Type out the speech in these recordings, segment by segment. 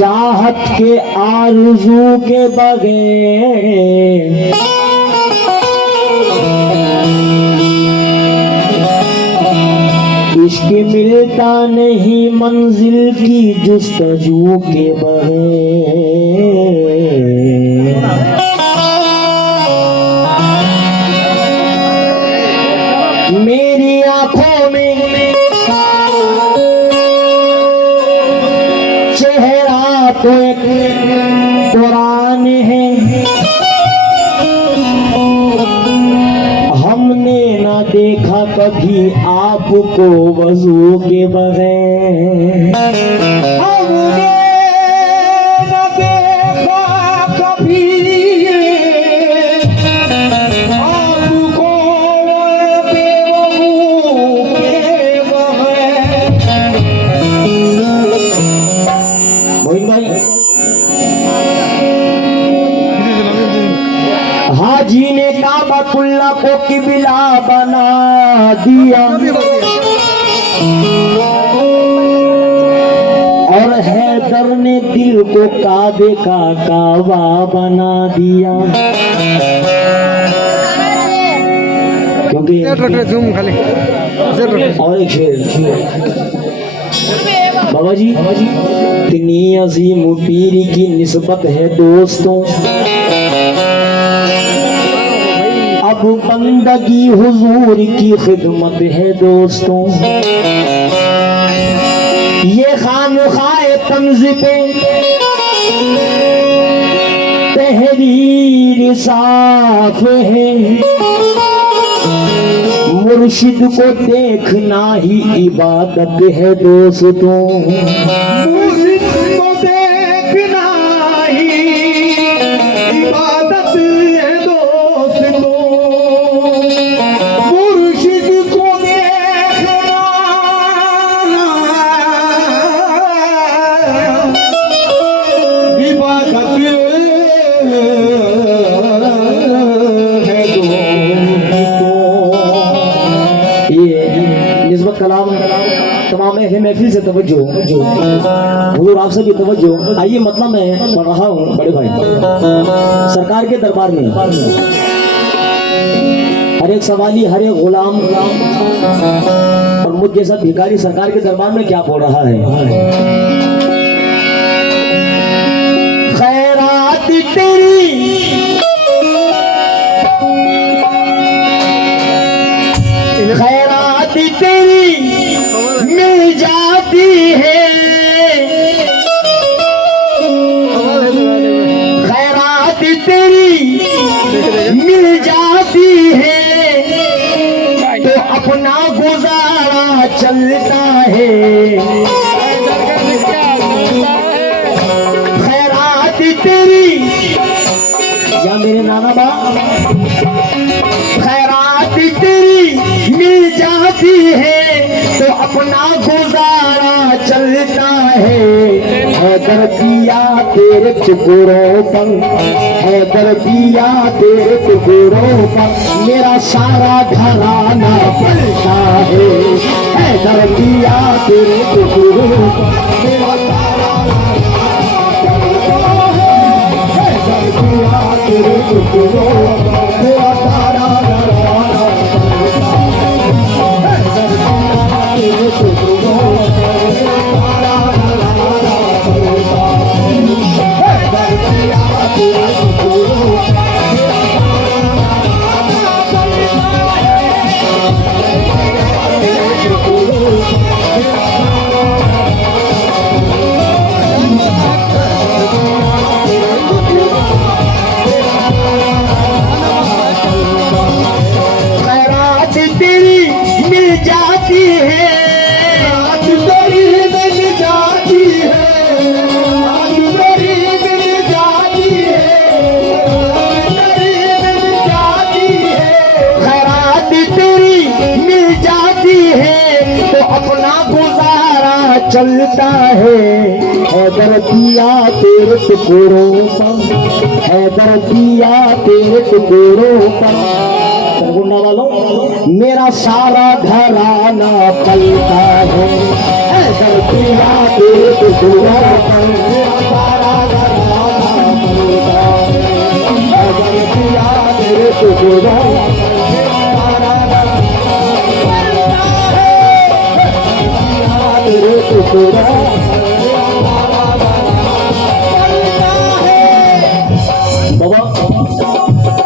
चाहत के आरज़ू के बगैर इश्क मिलता नहीं मंजिल की जुस्तजू के बगैर। मेरी आंखों में चेहरा तो एक कुरान है, हमने ना देखा कभी आपको वजू के बगैर। हमने ना देखा कभी आपको बेवजू के बगैर। मोइन भाई, हाजी ने काबतुल्लाह को किबला बना दिया और हैदर ने दिल को काबे का काबा बना दिया। क्योंकि और एक शेर बाबा जी, इतनी अजीम पीर की निस्बत है दोस्तों, अब बंदगी हुजूर की खिदमत है दोस्तों। ये खानखाए तंज़ पे तहरीर साफ है, मुर्शिद को देखना ही इबादत है दोस्तों। मुर्शिद को देखना ही इबादत है दोस्तों। मुर्शिद को देखना इबादत है दोस्तों। ये निस्बत कलाम तमाम महफिल से तवज्जो, हुजूर आप सभी तवज्जो। आइए, मतलब मैं पढ़ रहा हूँ बड़े भाई, सरकार के दरबार में हर एक सवाली, हर एक गुलाम और मुझ जैसा भिखारी सरकार के दरबार में क्या बोल रहा है। खैरात तेरी खैरात तेरी मिल जाती है, खैरात तेरी मिल जाती है तो अपना गुजारा चलता है। खैरात तेरी या मेरे नाना बा, खैरात तेरी मिल जाती है तो अपना गुजारा चलता है। हैदर दिया तेरे टुकड़ों पर, हैदर दिया तेरे टुकड़ों पर मेरा सारा घराना पलटा है। हैदर दिया तेरे टुकड़ों पर मेरा सारा हैदर दिया तेरे टुकड़ों पर मेरा सारा घराना चलता है। हैदर दिया तेरे टुकड़ों पर, हैदर दिया तेरे टुकड़ों पर गुंडा वालों मेरा सारा घराना पलता है। हैदर दिया तेरे टुकड़ों पर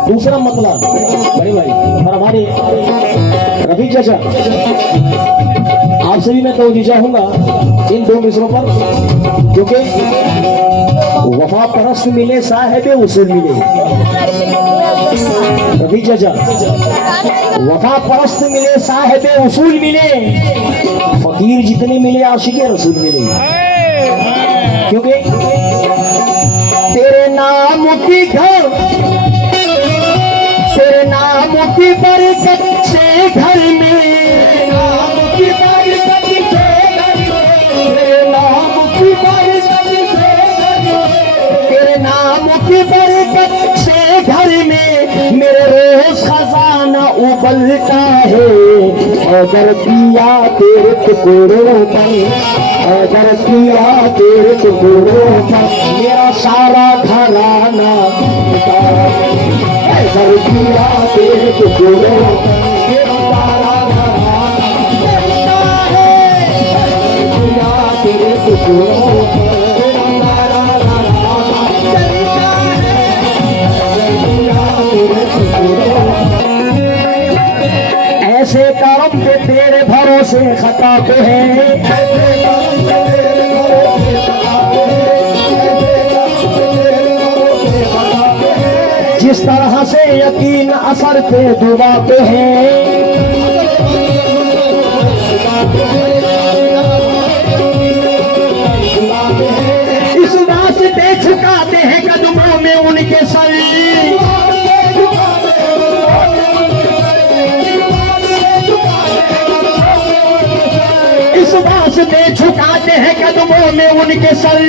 दूसरा मतलब बड़े भाई और हमारे रफीक चाचा, आपसे भी मैं तवज्जो चाहूंगा इन दो मिसरों पर, क्योंकि वफा परस्त मिले साहिब उसूल मिले। रफीक चाचा, वफा परस्त मिले साहिब उसूल मिले, फकीर जितने मिले आशिक रसूल मिले। क्योंकि तेरे नाम की घर, तेरे नाम की बरकत से घर में, नाम की बरकत से घर में, तेरे नाम की बरकत से घर में, तेरे नाम की बरकत से घर में मेरे रोज खजाना उबलता है। अगर पिया तेरे टुकड़ों पर, अगर पिया तेरे टुकड़ों पर मेरा सारा घराना अगर पिया तेरे टुकड़ों पर मेरा सारा घराना है। पिया तेरे टुकड़ों पर मेरा सारा घराना चलता है। पिया तेरे टुकड़ों ऐसे करम पे तेरे भरोसे खता पे है, जिस तरह से यकीन असर पे दुआ पे है। इस वास्ते झुकाते हैं कदमों में उनके सर, इस वास्ते झुकाते हैं कदमों में उनके सर।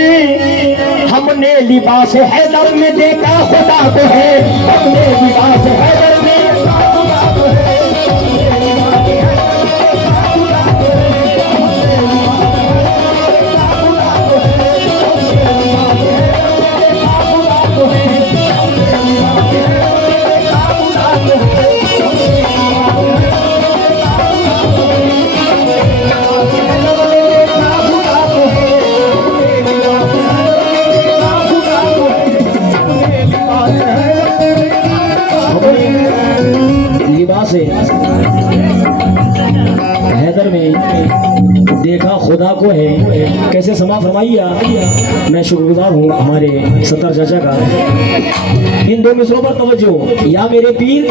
हमने लिबास हैदर में देखा खुदा को है, हमने लिबास हैदर में खुदा को है। हैदर में देखा खुदा को है, कैसे समा फरमाइया। मैं शुक्रगुजार हूँ हमारे सत्तर चाचा का। इन दो मिसरों पर तवज्जो। या मेरे पीर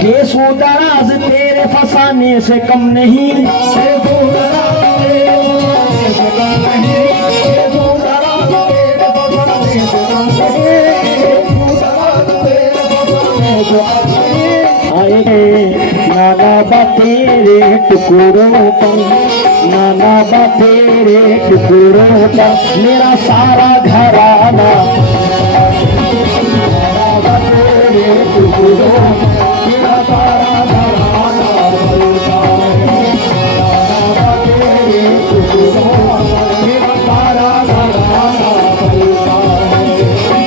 के सूदराज तेरे फसाने से कम नहीं, नाना बा तेरे टुकड़ों पर, नाना बा तेरे टुकड़ों पर मेरा सारा घराना, नाना बा तेरे टुकड़ों पर मेरा सारा घराना, नाना बा तेरे टुकड़ों पर मेरा सारा घराना चलता है।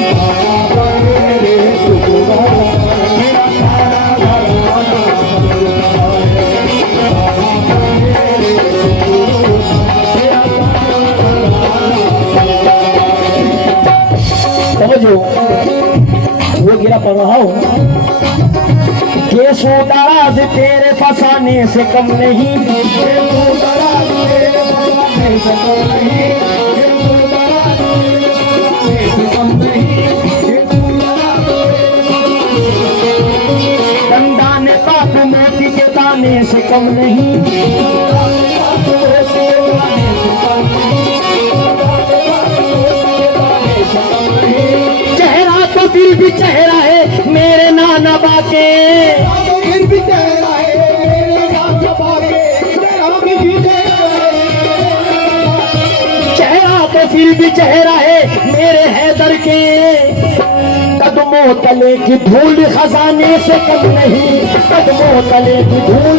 नाना बा तेरे टुकड़ों पर मेरा सारा वो गिरा पड़ रहा हूँ के सूदराज तेरे फसाने से कम नहीं, दंदाने पाप मोती के दाने से कम नहीं, चेहरा तो फिर भी चेहरा है मेरे नाना बाके, फिर भी चेहरा है मेरे नाना बाके, चेहरा तो फिर भी चेहरा है मेरे हैदर के। कदमों तले की धूल खजाने से कम नहीं, कदमों तले की धूल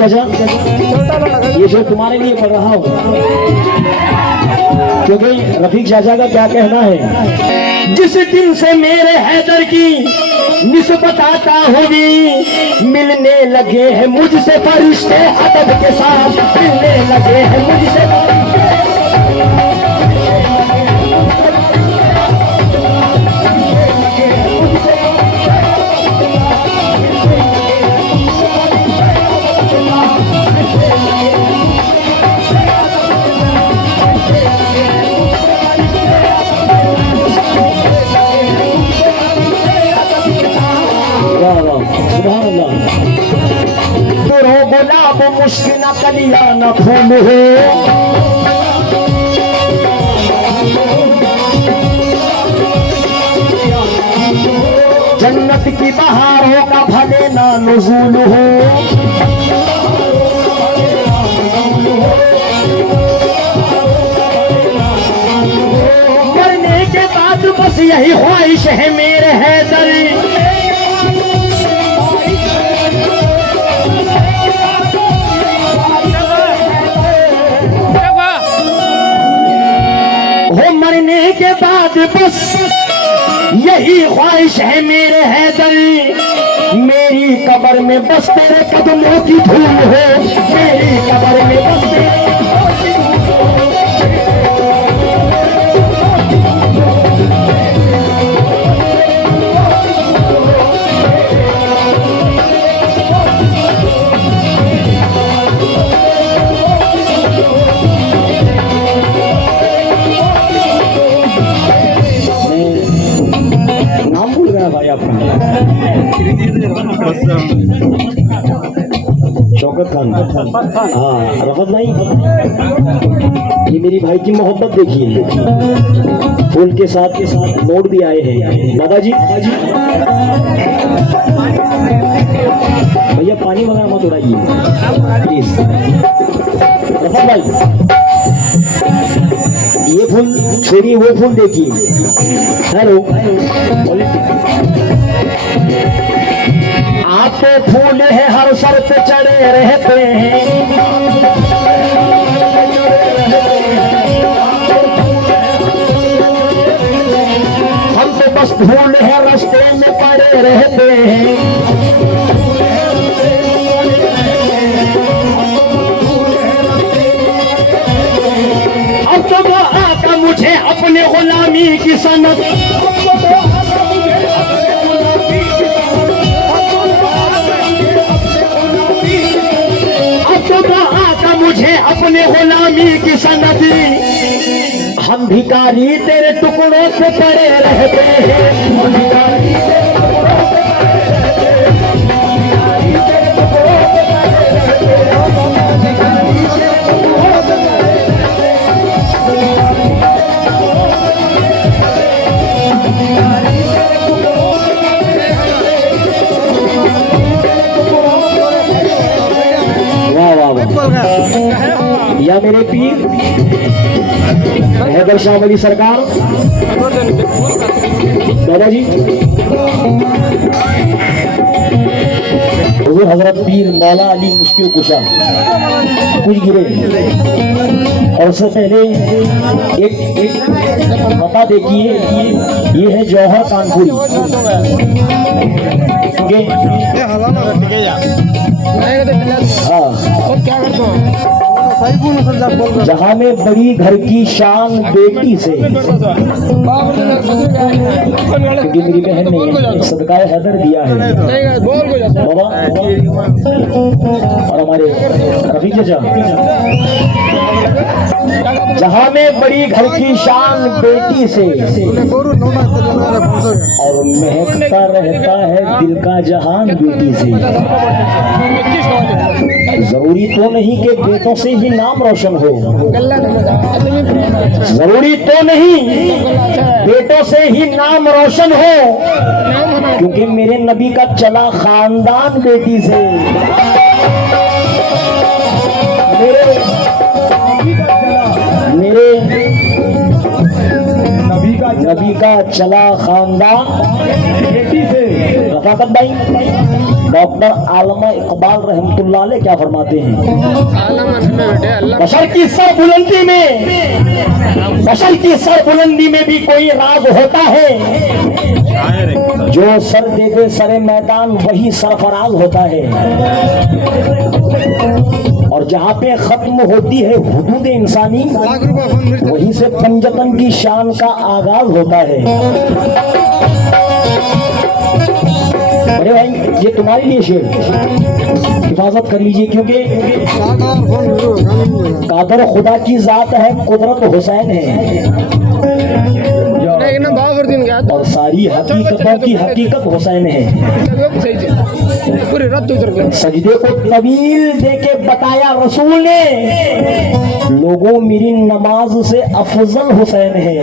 चाचा, ये जो तुम्हारे लिए पढ़ रहा हूँ, क्योंकि रफीक चाचा का क्या कहना है, जिस दिन से मेरे हैदर की निस्बत आता होगी, मिलने लगे हैं मुझसे फरिश्ते अदब के साथ, मिलने लगे हैं मुझसे। गुलाब मुश्किल कलिया न फूल हो, जन्नत की बहारों का भले ना नुज़ूल हो, मरने के बाद बस यही ख्वाहिश है मेरे हैदर, मरने के बाद बस यही ख्वाहिश है मेरे हैदर, मेरी कब्र में बस तेरे कदमों की धूल हो, मेरी कब्र में बस तेरे कदमों की धूल हो। नाम भूल गया भाई आपका, शौकत खान, हाँ रफत नहीं, ये मेरी भाई की मोहब्बत देखिए, फूल के साथ नोट भी आए हैं। दादाजी भैया पानी वगैरह मत उड़ाइए प्लीज। रफत भाई ये फूल छोड़िए, वो फूल देखिए। हेलो, आप तो फूल है हर सर पे चढ़े रहते हैं, हम तो बस फूल है रास्ते में पड़े रहते हैं, अब तो वो आका मुझे अपने गुलामी की सनत, मुझे अपने गुलामी की सनदी, हम भिखारी तेरे टुकड़ों पे पड़े रहते हैं, हम भिखारी तेरे टुकड़ों पे पड़े रहते हैं, भिखारी तेरे टुकड़ों पे पड़े रहते हैं, भिखारी तेरे टुकड़ों पे पड़े या मेरे पीर हैदर शाह वली सरकार। दादाजी हुजूर हजरत पीर मौला अली मुश्किल कुशा कुछ गिरे, और उससे पहले एक बता देखिए, ये है जौहर कानपुरी, जहाँ में बड़ी घर की शान बेटी से, क्योंकि मेरी बहन ने सदकाए हैदर दिया है बाबा, और हमारे रफीक चाचा, जहाँ में बड़ी घर की शान बेटी से, और महकता रहता है दिल का जहान बेटी से। जरूरी तो नहीं कि बेटों से ही नाम रोशन हो, जरूरी तो नहीं बेटों से ही नाम रोशन हो, क्योंकि मेरे नबी का चला खानदान बेटी से, मेरे नबी का चला खानदान बेटी से। रफाकत भाई, डॉक्टर आलमा इकबाल रहमतुल्लाह अलैह क्या फरमाते हैं? बशर की सर बुलंदी में, बशर की सर बुलंदी में भी कोई राज होता है, जो सर दे दे सरे मैदान वही सरफराज होता है, और जहाँ पे खत्म होती है हुदूद इंसानी वहीं से पंजतन की शान का आगाज होता है। अरे भाई ये तुम्हारे लिए शेर, हिफाजत कर लीजिए, क्योंकि कादर खुदा की जात है, कुदरत हुसैन है, और सारी हकीकतों की हकीकत हुसैन है। सजदे को तवील दे के बताया रसूल ने, लोगों मेरी नमाज से अफजल हुसैन है।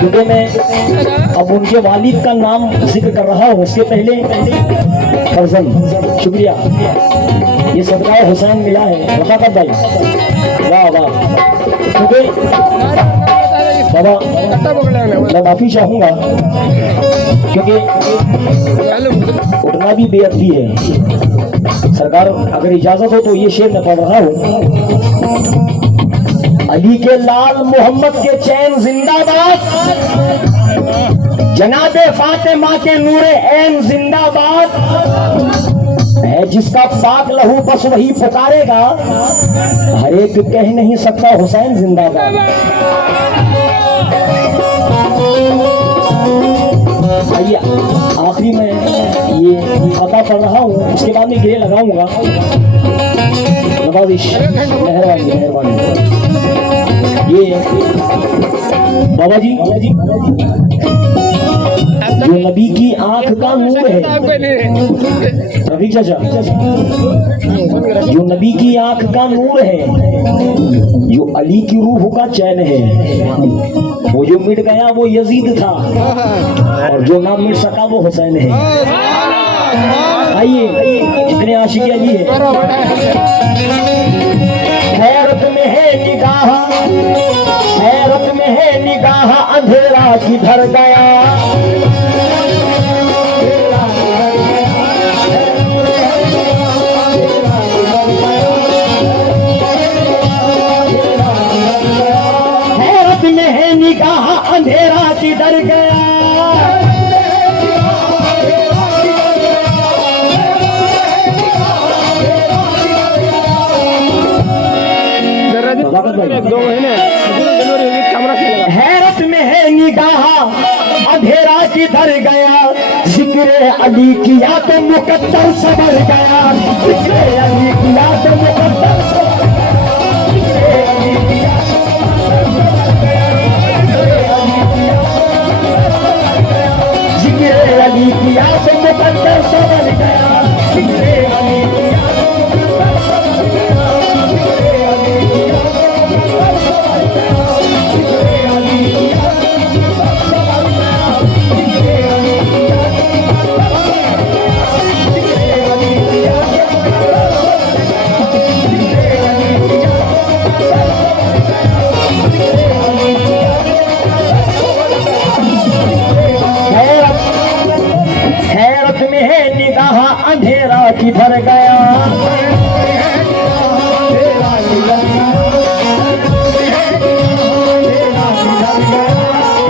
क्योंकि मैं अब उनके वालिद का नाम जिक्र कर रहा हूँ, उसके पहले फर्जंद, शुक्रिया, ये सदका हुसैन मिला है। रफाकत भाई वाह वाह। क्योंकि बाबा मैं माफी चाहूंगा, क्योंकि उठना भी बेअदबी है। सरकार अगर इजाजत हो तो ये शेर मैं पढ़ रहा हूँ। अली के लाल मोहम्मद के चैन जिंदाबाद, जनाबे फातिमा के नूरे ऐन जिंदाबाद, है जिसका पाक लहू बस वही पुकारेगा, हर एक कह नहीं सकता हुसैन जिंदाबाद। आइए आखिरी में ये खता पढ़ रहा हूँ, उसके बाद में गिरे लगाऊंगा। नवाजिश मेहरबानी मेहरबानी। ये बाबा जी जो नबी की आंख का नूर है, रफी चाचा, जो नबी की आंख का नूर है, जो अली की रूह का चैन है, वो जो मिट गया वो यजीद था, और जो ना मिट सका वो हुसैन है। आइए इतने आशिक अली है। हैरत में है निगाह, हैरत में है निगाह, अंधेरा किधर गया, हैरत में है निगाह, अंधेरा किधर गया, हैरत में है निगाह, अंधेरा किधर गया, जिक्र अली किया तो मुकद्दर सबर गया, जिक्र अली किया तो मुकद्दर सबर गया, जिक्र अली किया तो मुकद्दर सबर गया, जिक्र अली किया अंधेरा किधर गया,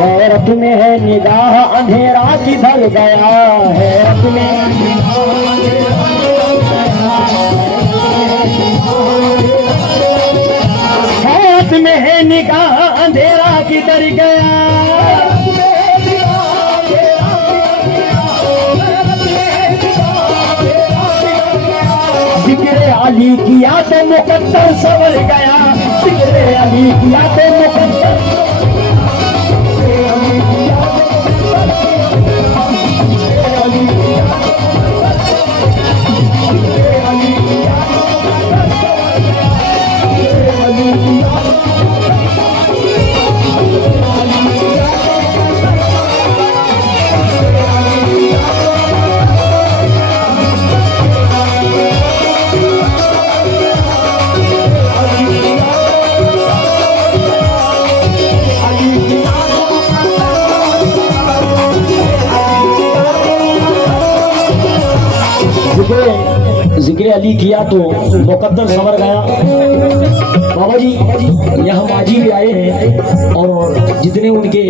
हैरत में है निगाह, अंधेरा किधर गया, हैरत में हैरत में है निगाह, अंधेरा किधर गया, जिक्र अली किया तो मुकद्दर सवर गया, जिक्र अली किया तो मुकद्दर अली किया तो मुकद्दर संवर गया। बाबा जी यहाँ माजी भी आए हैं और जितने उनके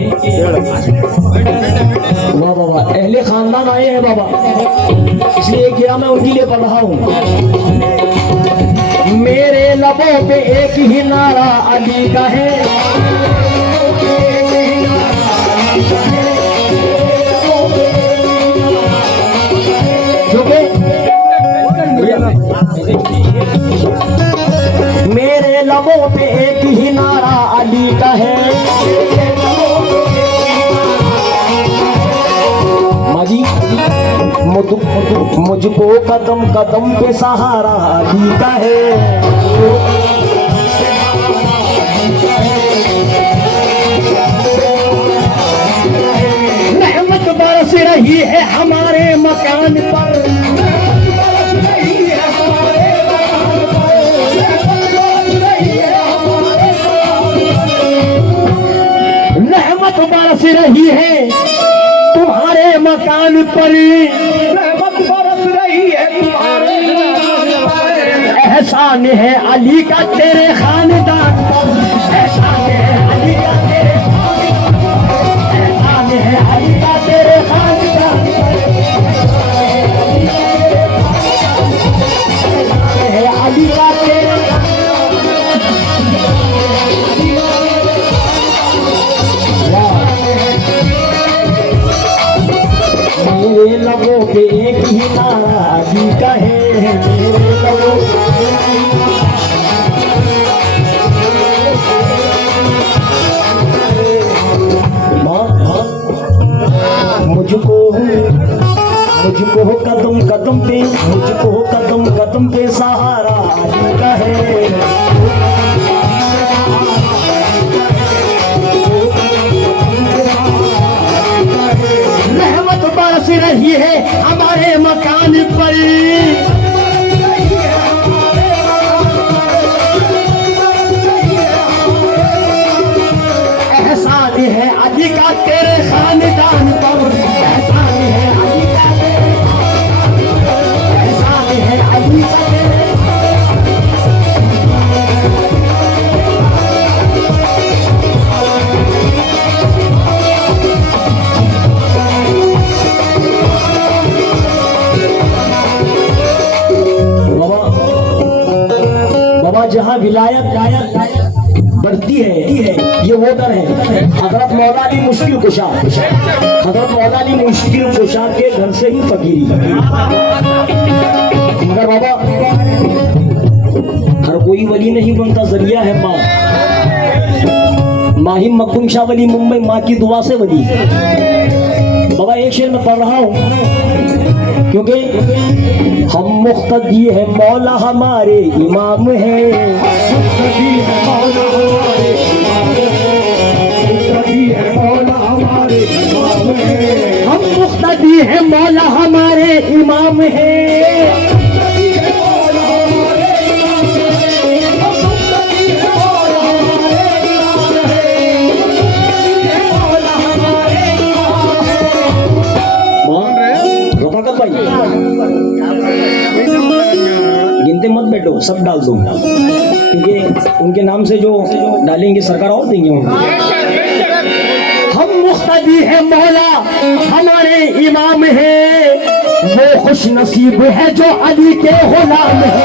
वाह बाबा अहले खानदान आए हैं बाबा, इसलिए एक गिरा मैं उनके लिए पढ़ रहा हूँ। मेरे लबों पे एक ही नारा अली का है, मेरे लबों पे एक ही नारा अली का है। माजी मुझको कदम कदम पे सहारा अली का है। रहमत बरस रही है हमारे मकान पर, बरस रही है तुम्हारे मकान पर, रहमत बरस रही है तुम्हारे मकान पर। एहसान है अली का तेरे खानदान पर, एहसान है अली का तेरे खानदान पर, एहसान है अली का तेरे खानदान पर, है अली का तेरे मेरे लबों पे एक ही नारा अली का है। मेरे लबों मुझको कदम कदम पे, मुझको कदम कदम पे सहारा अली का है। रहमत बरस रही है हमारे मकान पर, एहसान है अली का तेरे खानदान पर, एहसान है अली का तेरे खानदान पर, एहसान है अली का तेरे। जहाँ विलायत बढ़ती है ये वो दर है हजरत मौला अली मुश्किल कुशा, हजरत मौला अली मुश्किल कुशा के घर से ही फकीरी। मगर बाबा हर कोई वली नहीं बनता, जरिया है माँ। माहिम मखदूम शाह वली मुंबई माँ की दुआ से वली। बाबा एक शेर में पढ़ रहा हूँ क्योंकि हम मुख्तदी है मौला हमारे इमाम है, हम मुख्तदी है मौला हमारे इमाम है। गिनते मत बैठो, सब डाल दो क्योंकि उनके नाम से जो डालेंगे सरकार और देंगे उनको। हम मुख्तदी है मौला हमारे इमाम है, वो खुश नसीब है जो अली के गुलाम है।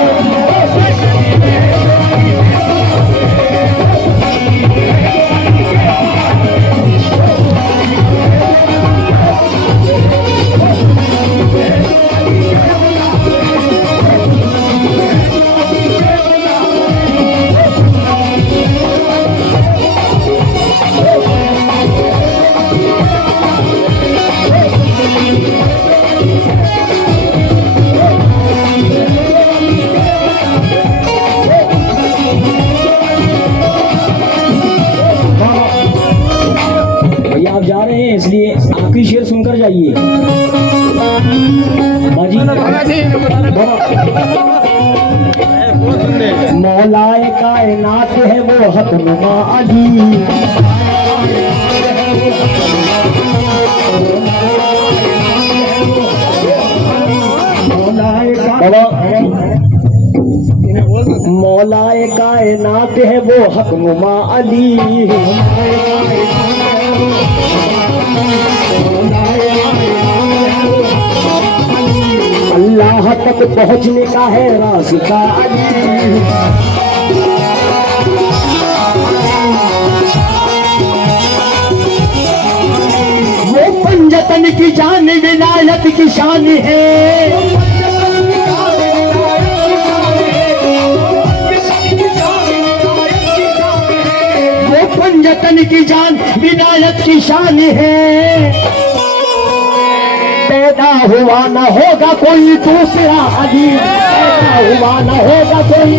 आप जा रहे हैं इसलिए आखिरी शेर सुनकर जाइए। मौलाए कायनात है वो हकनुमा अली, मौलाए कायनात है वो हक नुमा अली। अल्लाह तक पहुँचने का है रास्ता अली। वो पंजतन की जान विलायत की शान है। वो पंजतन की जान विलायत की शान है। पैदा हुआ न होगा कोई दूसरा अली, पैदा हुआ न होगा कोई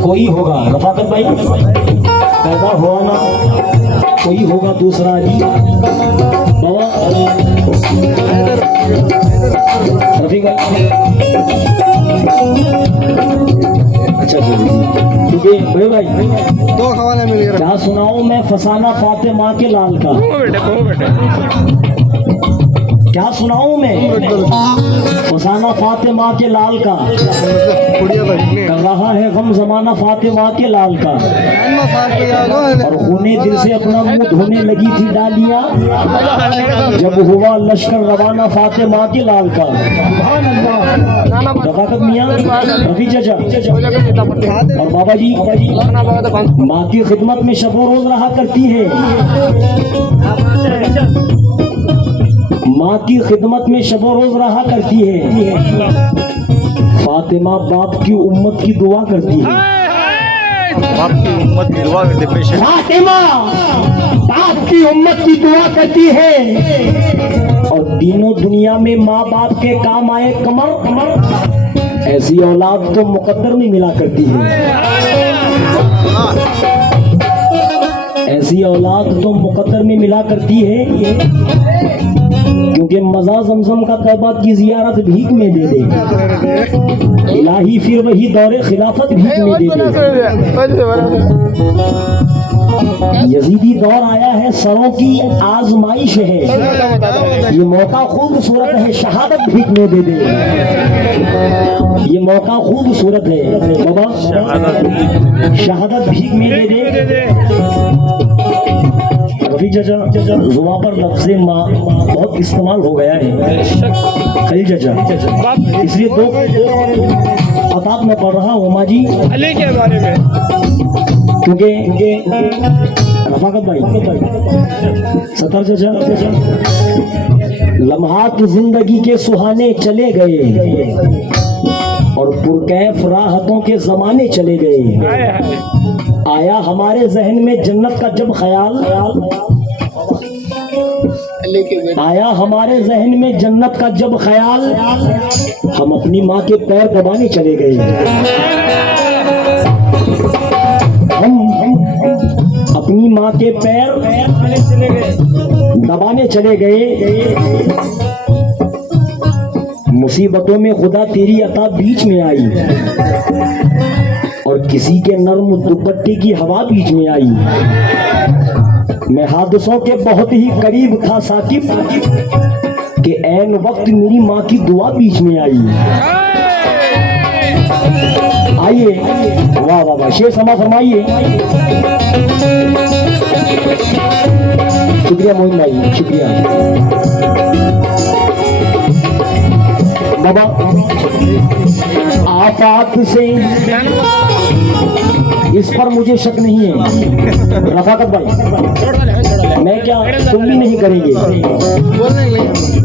कोई होगा। रफाकत भाई, पैदा हुआ ना कोई होगा दूसरा अली। बाबा रफीक भाई, अच्छा जी, बड़े भाई दो हवाले मिल गए। क्या सुनाऊं मैं फसाना फातिमा के लाल का। क्या सुनाऊं मैं फसाना फातिमा के लाल का। कर रहा है गम जमाना फातिमा के लाल का। और खूने दिल से अपना मुंह धोने लगी थी डालियां, जब हुआ लश्कर रवाना फातिमा के लाल का। रफाकत मियां, रफी चाचा और बाबा जी माँ की खिदमत में शबो रोज रहा करती है। माँ की खिदमत में शबो रोज रहा करती है। फातिमा बाप की उम्मत की दुआ करती है। बाप की उम्मत की दुआ करते पेश। फातिमा बाप की उम्मत की दुआ करती है। और तीनों दुनिया में माँ बाप के काम आए कमर, ऐसी औलाद तो मुकद्दर में मिला करती है। ऐसी औलाद तो मुकद्दर में मिला करती है। क्योंकि मज़ा ज़मज़म का तौबा की ज़ियारत भीख में दे दे, इलाही फिर वही दौरे खिलाफत भीख में दे दे। यजीदी दौर आया है, सरों की आजमाइश है, ये मौका खूबसूरत है, शहादत भीख में दे दे। ये मौका खूबसूरत है बाबा, शहादत भीख में दे दे। रफी चाचा, जुबां पर लफ्ज़ माँ बहुत इस्तेमाल हो गया है खलील चाचा, इसलिए दो अताब में पढ़ रहा हूँ माँ जी अली के बारे में। क्योंकि रफाकत भाई, सतर चाचा, लम्हात जिंदगी के सुहाने चले गए और पुरकैफ राहतों के जमाने चले गए। आया हमारे जहन में जन्नत का जब ख्याल, आया हमारे जहन में जन्नत का जब ख्याल, हम अपनी माँ के पैर दबाने चले गए। हम अपनी माँ के पैर दबाने चले गए। मुसीबतों में खुदा तेरी अता बीच में आई और किसी के नर्म दुपट्टे की हवा बीच में आई। मैं हादसों के बहुत ही करीब था साकिब कि ऐन वक्त मेरी माँ की दुआ बीच में आई। आइए, वाह वाह वाह, शेर समा फरमाइए। शुक्रिया मोहिन भाई, शुक्रिया बाबा। आफात से इस पर मुझे शक नहीं है रफाकत भाई, मैं क्या तुम भी नहीं करेंगे।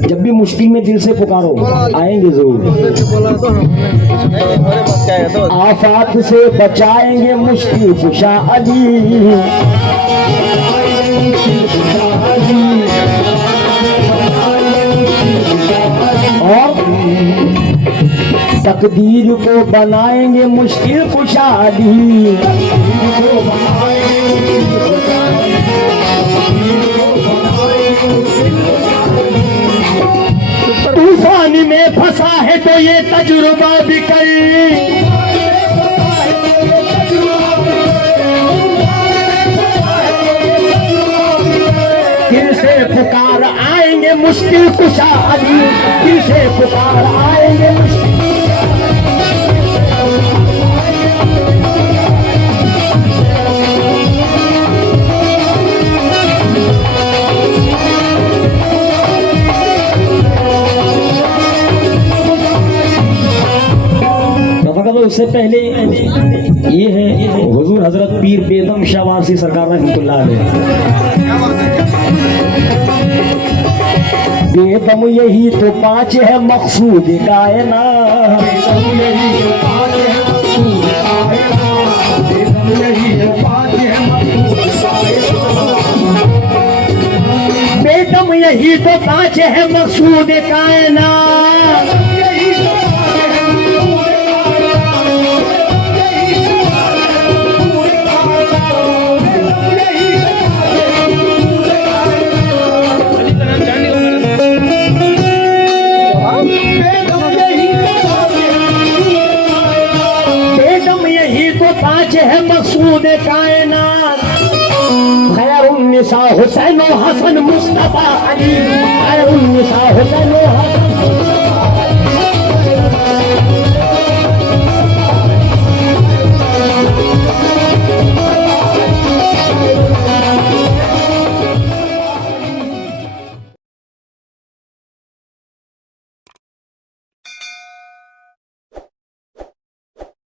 जब भी मुश्किल में दिल से पुकारो आएंगे जरूर। आफात से बचाएंगे मुश्किल कुशा अली। और तकदीर को बनाएंगे मुश्किल कुशा अली। में फंसा है तो ये तजुर्बा भी कर, दिल से पुकार आएंगे मुश्किल कुशा अली, दिल से पुकार आएंगे मुश्किल। उससे पहले ये है हुजूर हजरत पीर बेदम शाह वारसी सरकार रहमतुल्लाह अलैह। बेदम यही तो पाँच है मकसूद कायनात, बेदम यही तो पाँच है मकसूद कायनात, पाँच है मकसूद कायनात, खैरुन्निसा हुसैन हसन मुस्तफा अली, खैरुन्निसा हुसैन हसन